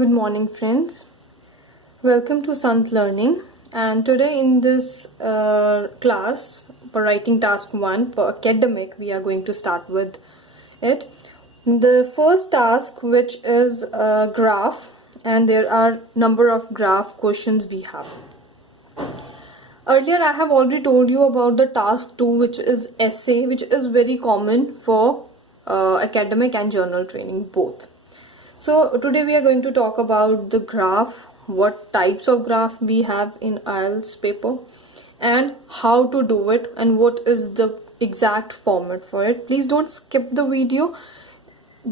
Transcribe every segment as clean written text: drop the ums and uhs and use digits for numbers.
Good morning, friends. Welcome to Sant Learning. And today, in this class for writing task 1 for academic, we are going to start with it. The first task, which is a graph, and there are number of graph questions we have. Earlier, I have already told you about the task 2, which is essay, which is very common for academic and journal training both. So today we are going to talk about the graph, what types of graph we have in IELTS paper, and how to do it, and what is the exact format for it. Please don't skip the video,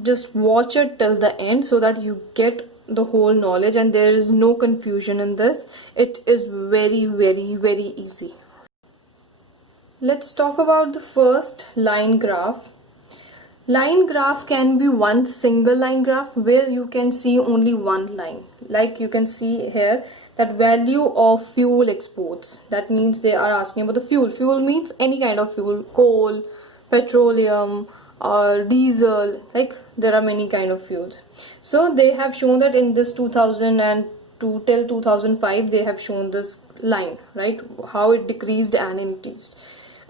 just watch it till the end so that you get the whole knowledge and there is no confusion in this. It is very easy. Let's talk about the first line graph. Line graph can be one single line graph where you can see only one line. Like you can see here that value of fuel exports. That means they are asking about the fuel. Fuel means any kind of fuel, coal, petroleum or diesel. Like there are many kind of fuels. So they have shown that in this 2002 till 2005 they have shown this line, right? How it decreased and increased.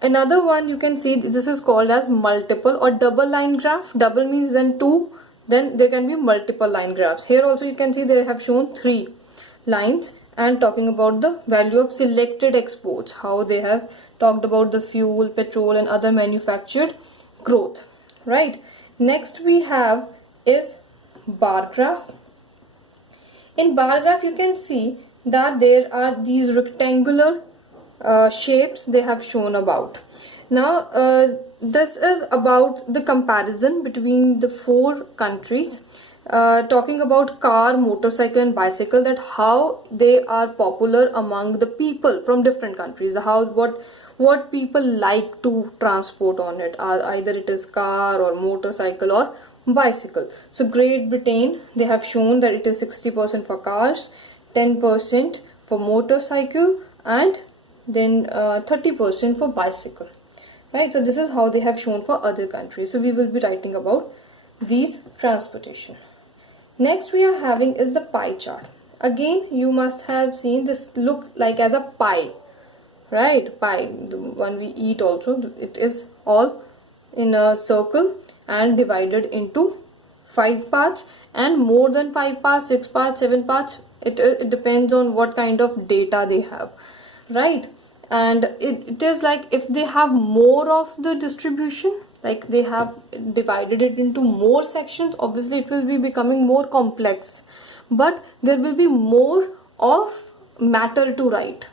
Another one you can see, this is called as multiple or double line graph. Double means then two, then there can be multiple line graphs. Here also you can see they have shown 3 lines and talking about the value of selected exports, how they have talked about the fuel, petrol and other manufactured growth, right? Next we have is bar graph. In bar graph you can see that there are these rectangular shapes they have shown about. Now this is about the comparison between the 4 countries, talking about car, motorcycle and bicycle, that how they are popular among the people from different countries, how what people like to transport on it, either it is car or motorcycle or bicycle. So Great Britain, they have shown that it is 60% for cars, 10% for motorcycle and then 30% for bicycle, right? So this is how they have shown for other countries. So we will be writing about these transportation. Next we are having is the pie chart. Again you must have seen this look like as a pie, right? Pie, the one we eat also, it is all in a circle and divided into 5 parts and more than 5 parts, 6 parts, 7 parts. It depends on what kind of data they have, right? And it is like if they have more of the distribution, like they have divided it into more sections, obviously it will be becoming more complex, but there will be more of matter to write,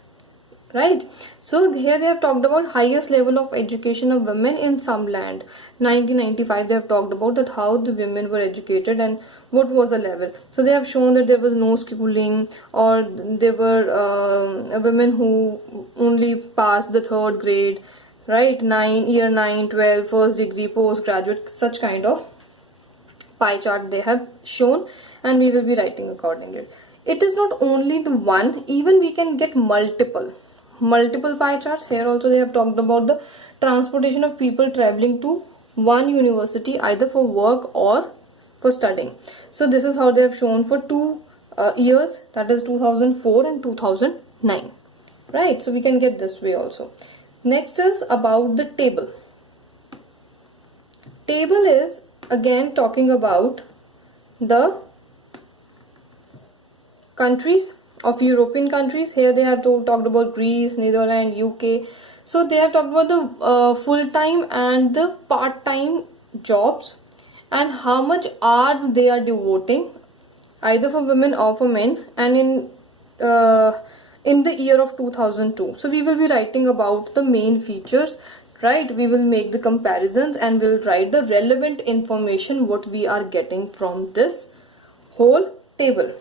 right? So here they have talked about highest level of education of women in some land. 1995 they have talked about that how the women were educated and what was the level. So they have shown that there was no schooling, or there were women who only passed the 3rd grade, right? Year 9, 12, first degree, postgraduate, such kind of pie chart they have shown, and we will be writing accordingly. It is not only the one, even we can get multiple pie charts. Here also they have talked about the transportation of people traveling to one university either for work or for studying. So this is how they have shown for 2 years, that is 2004 and 2009, right? So we can get this way also. Next is about the table. Table is again talking about the countries of European countries. Here they have talked about Greece, Netherlands, UK. So they have talked about the full-time and the part-time jobs and how much hours they are devoting either for women or for men, and in the year of 2002. So we will be writing about the main features, right? We will make the comparisons and we'll write the relevant information what we are getting from this whole table.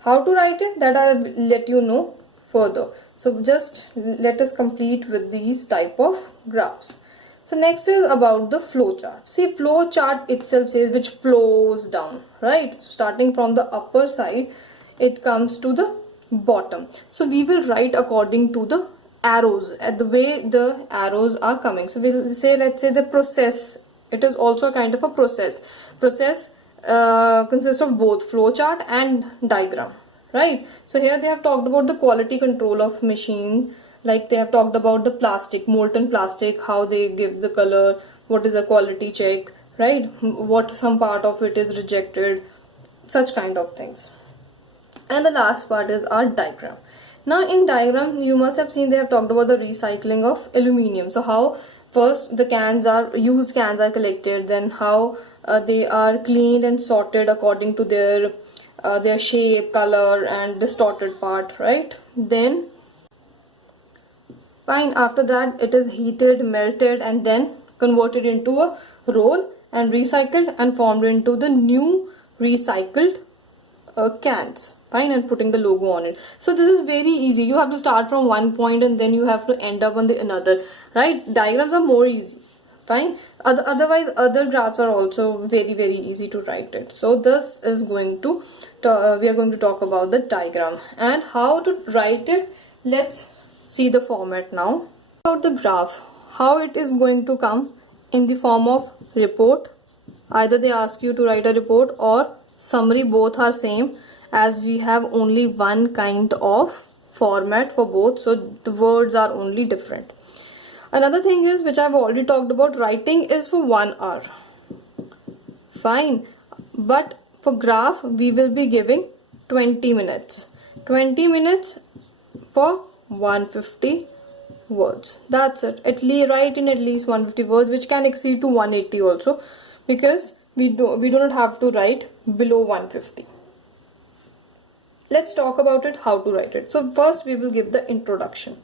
How to write it, that I will let you know further. So just let us complete with these type of graphs. So next is about the flow chart. See, flow chart itself says which flows down, right? So starting from the upper side, it comes to the bottom. So we will write according to the arrows, at the way the arrows are coming. So we'll say, let's say the process. It is also a kind of a process. Process consists of both flowchart and diagram, right? So here they have talked about the quality control of machine, like they have talked about the plastic, molten plastic, how they give the color, what is a quality check, right? What some part of it is rejected, such kind of things. And the last part is our diagram. Now in diagram you must have seen they have talked about the recycling of aluminium. So how first the used cans are collected, then how they are cleaned and sorted according to their shape, color and distorted part, right? Then fine, after that it is heated, melted and then converted into a roll and recycled and formed into the new recycled cans, fine, and putting the logo on it. So this is very easy. You have to start from one point and then you have to end up on the another, right? Diagrams are more easy, fine. Otherwise other graphs are also very easy to write it. So this is going to we are going to talk about the diagram and how to write it. Let's see the format now. About the graph, how it is going to come in the form of report. Either they ask you to write a report or summary, both are same, as we have only one kind of format for both, so the words are only different. Another thing is, which I've already talked about, writing is for 1 hour, fine, but for graph we will be giving 20 minutes for 150 words. That's it. Write in at least 150 words, which can exceed to 180 also, because we do not have to write below 150. Let's talk about it, how to write it. So first we will give the introduction.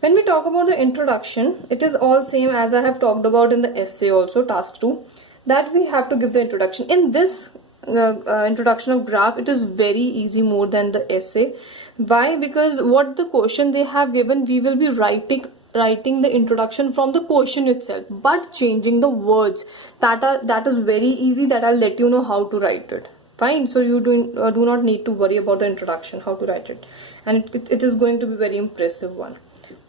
When we talk about the introduction, it is all same as I have talked about in the essay also, task 2, that we have to give the introduction. In this introduction of graph, it is very easy, more than the essay. Why? Because what the question they have given, we will be writing the introduction from the question itself, but changing the words. That is very easy, that I'll let you know how to write it, fine. So you do not need to worry about the introduction, how to write it, and it is going to be very impressive one.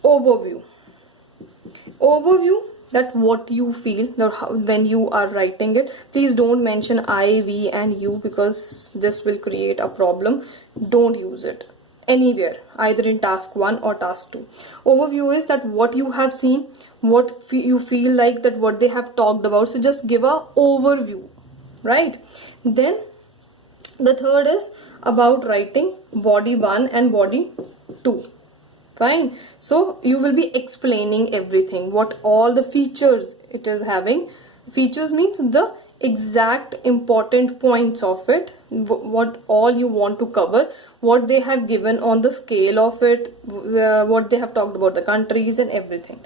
Overview, that what you feel or how, when you are writing it. Please don't mention I, we and you, because this will create a problem. Don't use it anywhere, either in task 1 or task 2. Overview is that what you have seen, what you feel like, that what they have talked about. So just give a overview, right? Then the third is about writing body 1 and body 2, fine. So you will be explaining everything, what all the features it is having. Features means the exact important points of it, what all you want to cover, what they have given on the scale of it, what they have talked about the countries and everything.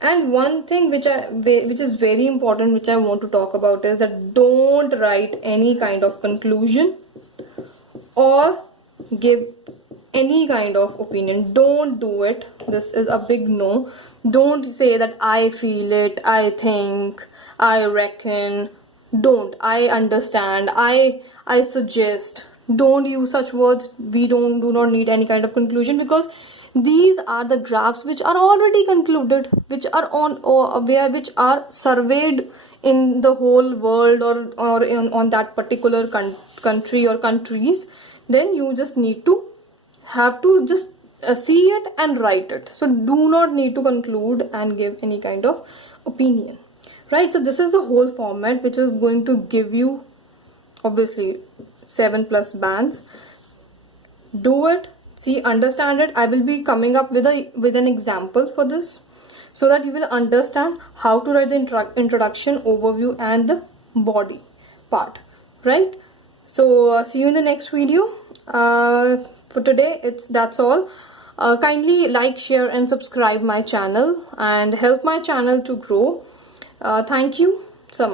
And one thing which is very important, which I want to talk about, is that don't write any kind of conclusion or give any kind of opinion. Don't do it. This is a big no. Don't say that I feel it, I think, I reckon. Don't. I understand, I suggest. Don't use such words. We do not need any kind of conclusion, because these are the graphs which are already concluded, which are which are surveyed in the whole world or on that particular country or countries. Then you just need to have to just see it and write it. So do not need to conclude and give any kind of opinion, right? So this is the whole format, which is going to give you obviously 7+ bands. Do it, see, understand it. I will be coming up with an example for this, so that you will understand how to write the introduction, overview and the body part, right? So see you in the next video. For today that's all. Kindly like, share and subscribe my channel and help my channel to grow. Thank you so much.